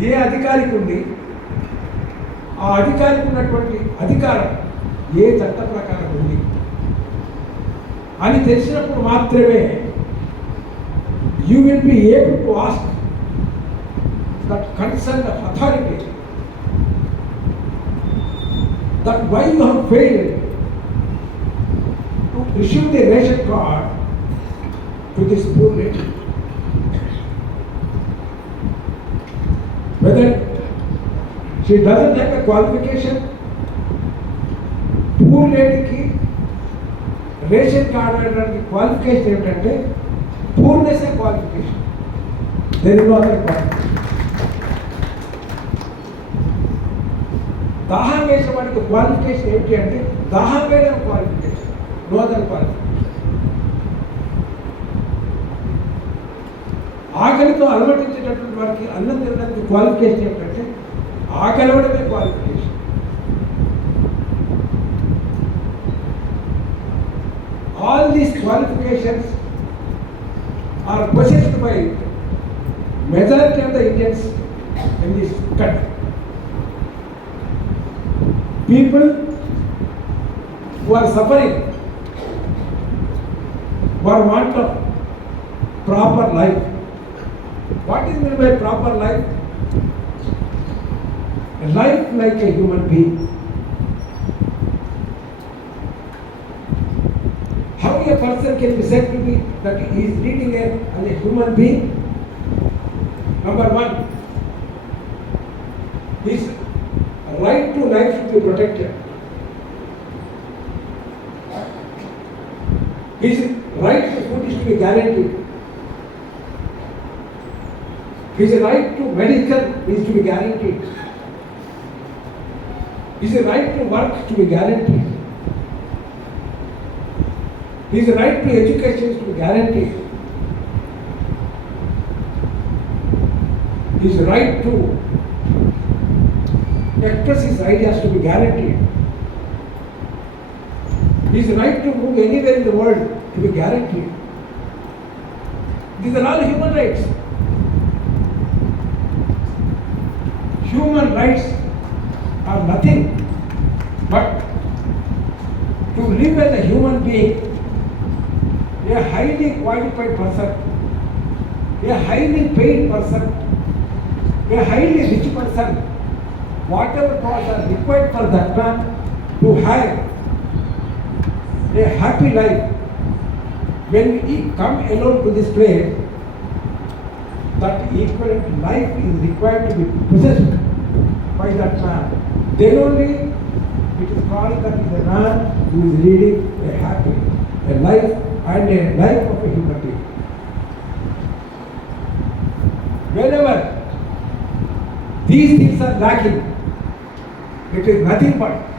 ఏ అధికారికి ఉంది ఆ అధికారికి ఉన్నటువంటి అధికారం ఏ చట్ట ప్రకారం ఉంది అని తెలిసినప్పుడు మాత్రమే you will be able to ask that concern authority that why you have failed to issue the ration card to this poor lady. She doesn't have a qualification poor లేడీకి ration card అనేటువంటి qualification ఏమిటంటే poorness qualification తెలుగులో అదే qualification దాహం వేసే వాడికి qualification ఏంటి అంటే దాహం వేయడం క్వాలిఫికేషన్ నోదర్ క్వాలిఫికేషన్ ఆకలితో అలమటించేటటువంటి వారికి అన్నం తినడానికి క్వాలిఫికేషన్ ఏంటంటే ఆకలవడమే qualification all these qualifications are possessed by majority of the Indians in this country people who are suffering for want of proper life. What is meant by proper life? A life like a human being. How a person can be said to be that he is leading a, a human being? Number one, his right to life should be protected. His right to food is to be guaranteed. His right to medical is to be guaranteed. His right to work to be guaranteed. His right to education to be guaranteed. His right to express his ideas to be guaranteed. His right to move anywhere in the world to be guaranteed. These are all human rights. Human rights are nothing but to live as a human being, a highly qualified person, a highly paid person, a highly rich person, whatever cause are required for that man to have a happy life. When he come alone to this place, that equivalent life is required to be possessed by that man. Then only it is called that is a man who is leading a happy a life and a life of a human being. Whenever these things are lacking, it is nothing but